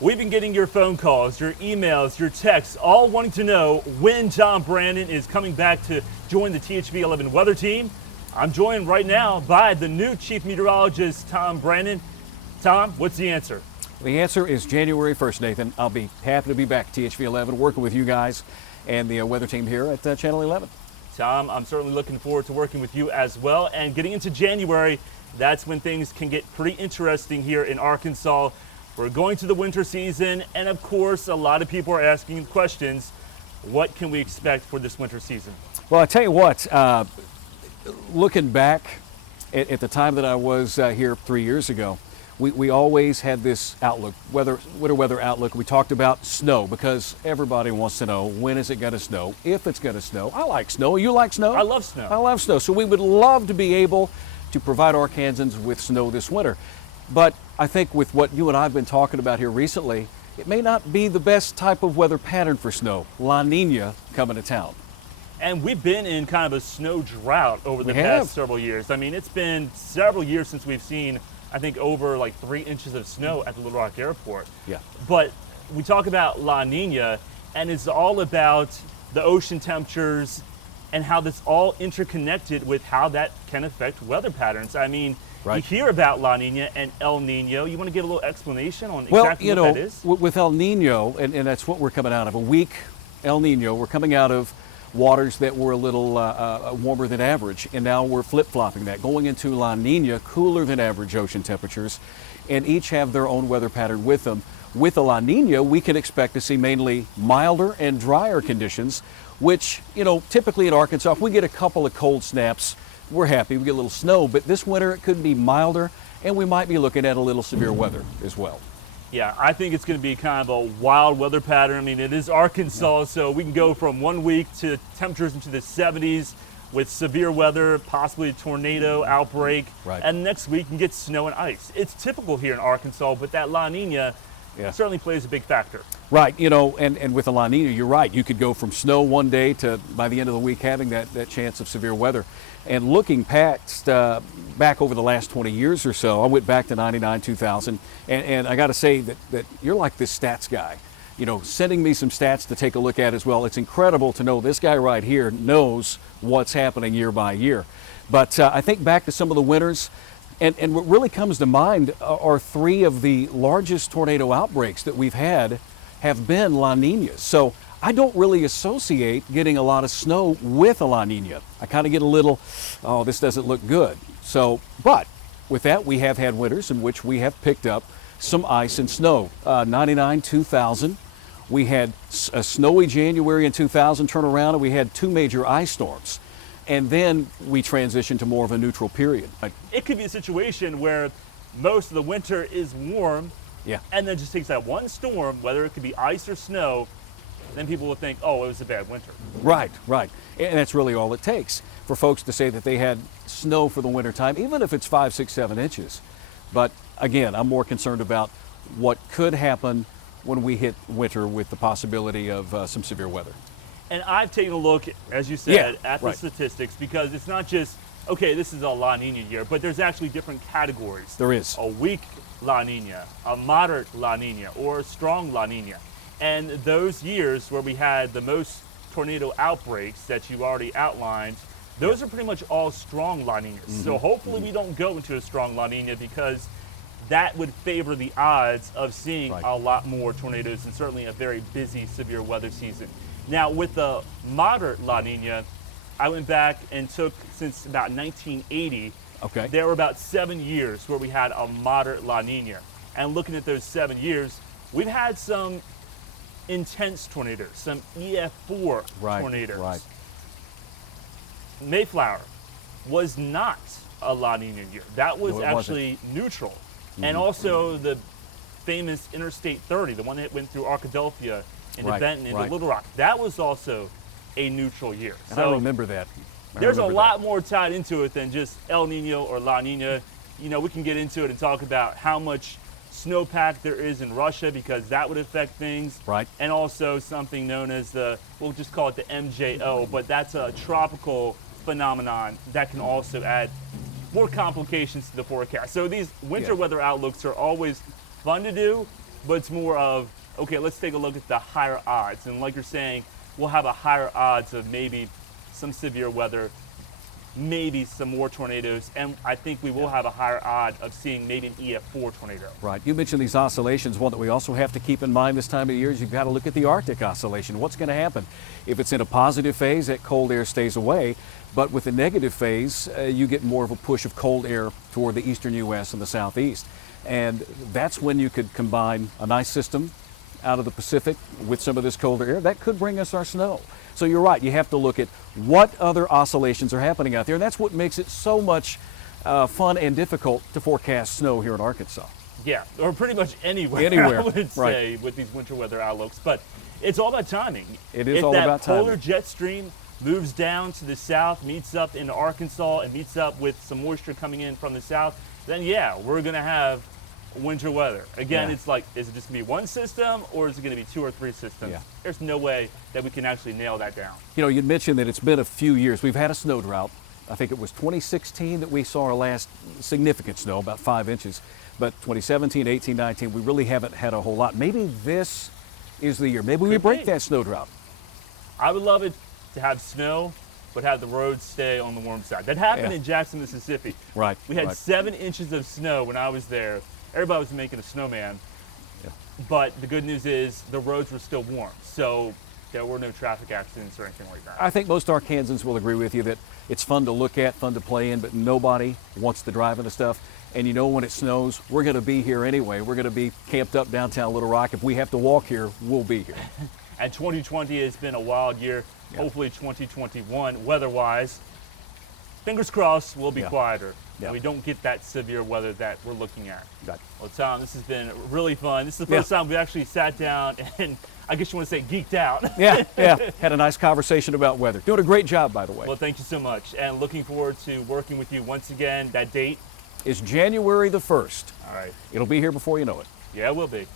We've been getting your phone calls, your emails, your texts, all wanting to know when Tom Brannon is coming back to join the THV 11 weather team. I'm joined right now by the new chief meteorologist, Tom Brannon. Tom, what's the answer? The answer is January 1st, Nathan. I'll be happy to be back at THV 11 working with you guys and the weather team here at Channel 11. Tom, I'm certainly looking forward to working with you as well. And getting into January, that's when things can get pretty interesting here in Arkansas. We're going to the winter season, and of course, a lot of people are asking questions. What can we expect for this winter season? Well, I tell you what, looking back at the time that I was here 3 years ago, we always had this outlook, winter weather outlook. We talked about snow because everybody wants to know when is it going to snow, if it's going to snow. I like snow. You like snow? I love snow. I love snow. So we would love to be able to provide Arkansans with snow this winter. But I think with what you and I have been talking about here recently, it may not be the best type of weather pattern for snow. La Niña coming to town. And we've been in kind of a snow drought over the past several years. I mean, it's been several years since we've seen, I think, over like 3 inches of snow at the Little Rock Airport. Yeah. But we talk about La Niña, and it's all about the ocean temperatures and how this all interconnected with how that can affect weather patterns. I mean, you hear about La Niña and El Nino. You want to give a little explanation on exactly what that is? With El Nino, and that's what we're coming out of, a weak El Nino, we're coming out of waters that were a little warmer than average, and now we're flip-flopping that, going into La Niña, cooler than average ocean temperatures, and each have their own weather pattern with them. With the La Niña, we can expect to see mainly milder and drier conditions, which, typically in Arkansas, if we get a couple of cold snaps, we're happy. We get a little snow, but this winter it could be milder, and we might be looking at a little severe weather as well. Yeah, I think it's going to be kind of a wild weather pattern. I mean, it is Arkansas, so we can go from 1 week to temperatures into the 70s with severe weather, possibly a tornado outbreak. And next week you can get snow and ice. It's typical here in Arkansas, but that La Niña certainly plays a big factor. Right, and with the La Niña, you're right. You could go from snow one day to, by the end of the week, having that chance of severe weather. And looking past, back over the last 20 years or so, I went back to 99, 2000, and I got to say that you're like this stats guy. Sending me some stats to take a look at as well. It's incredible to know this guy right here knows what's happening year by year. But I think back to some of the winters, and what really comes to mind are 3 of the largest tornado outbreaks that we've had have been La Niñas. So I don't really associate getting a lot of snow with a La Niña. I kind of get a little, oh, this doesn't look good. So, but with that, we have had winters in which we have picked up some ice and snow. 99, 2000, we had a snowy January in 2000 turn around, and we had 2 major ice storms. And then we transitioned to more of a neutral period. It could be a situation where most of the winter is warm, and then just takes that one storm, whether it could be ice or snow, then people will think, oh, it was a bad winter. Right. And that's really all it takes for folks to say that they had snow for the winter time, even if it's 5, 6, 7 inches. But again, I'm more concerned about what could happen when we hit winter with the possibility of some severe weather. And I've taken a look, as you said, at the statistics, because it's not just, okay, this is a La Niña year, but there's actually different categories. There is. A weak La Niña, a moderate La Niña, or a strong La Niña. And those years where we had the most tornado outbreaks that you already outlined, those are pretty much all strong La Niñas. So hopefully we don't go into a strong La Niña, because that would favor the odds of seeing a lot more tornadoes and certainly a very busy severe weather season. Now, with the moderate La Niña, I went back and took, since about 1980, there were about 7 years where we had a moderate La Niña. And looking at those 7 years, we've had some intense tornadoes, some EF4 tornadoes. Mayflower was not a La Niña year. That was actually neutral. And also the famous Interstate 30, the one that went through Arkadelphia into Benton, into Little Rock. That was also a neutral year. And so I remember that. There's a lot more tied into it than just El Nino or La Nina. We can get into it and talk about how much snowpack there is in Russia, because that would affect things. And also something known as we'll just call it the MJO, but that's a tropical phenomenon that can also add more complications to the forecast. So these winter weather outlooks are always fun to do, but it's more of, okay, let's take a look at the higher odds. And like you're saying, we'll have a higher odds of maybe some severe weather, maybe some more tornadoes, and I think we will have a higher odd of seeing maybe an EF4 tornado. Right. You mentioned these oscillations. One that we also have to keep in mind this time of year is you've got to look at the Arctic oscillation. What's going to happen? If it's in a positive phase, that cold air stays away, but with the negative phase, you get more of a push of cold air toward the eastern U.S. and the southeast. And that's when you could combine a nice system out of the Pacific with some of this colder air. That could bring us our snow. So you're right, you have to look at what other oscillations are happening out there, and that's what makes it so much fun and difficult to forecast snow here in Arkansas. Yeah, or pretty much anywhere, Anywhere, I would say, right. with these winter weather outlooks. But it's all about timing. It is all about timing. If that polar jet stream moves down to the south, meets up in Arkansas, and meets up with some moisture coming in from the south, then yeah, we're going to have winter weather. Again, Yeah. It's like, is it just going to be one system, or is it going to be 2 or 3 systems? Yeah. There's no way that we can actually nail that down. You know, you mentioned that it's been a few years. We've had a snow drought. I think it was 2016 that we saw our last significant snow, about 5 inches. But 2017, 18, 19, we really haven't had a whole lot. Maybe this is the year. Maybe we Could break be. that snow drought. I would love it to have snow, but have the roads stay on the warm side. That happened Yeah. in Jackson, Mississippi. Right. We had right. 7 inches of snow when I was there. Everybody was making a snowman. Yeah. But the good news is the roads were still warm, so there were no traffic accidents or anything like that. I think most Arkansans will agree with you that it's fun to look at, fun to play in, but nobody wants to drive into stuff. And you know, when it snows, we're going to be here anyway. We're going to be camped up downtown Little Rock. If we have to walk here, we'll be here. And 2020 has been a wild year. Yeah. Hopefully 2021, weather-wise, fingers crossed, will be Yeah. quieter. Yeah. And we don't get that severe weather that we're looking at. Right. Well, Tom, this has been really fun. This is the first time we actually sat down and I guess you want to say geeked out. Yeah, yeah. Had a nice conversation about weather. Doing a great job, by the way. Well, thank you so much. And looking forward to working with you once again. That date? It's January the 1st. All right. It'll be here before you know it. Yeah, it will be.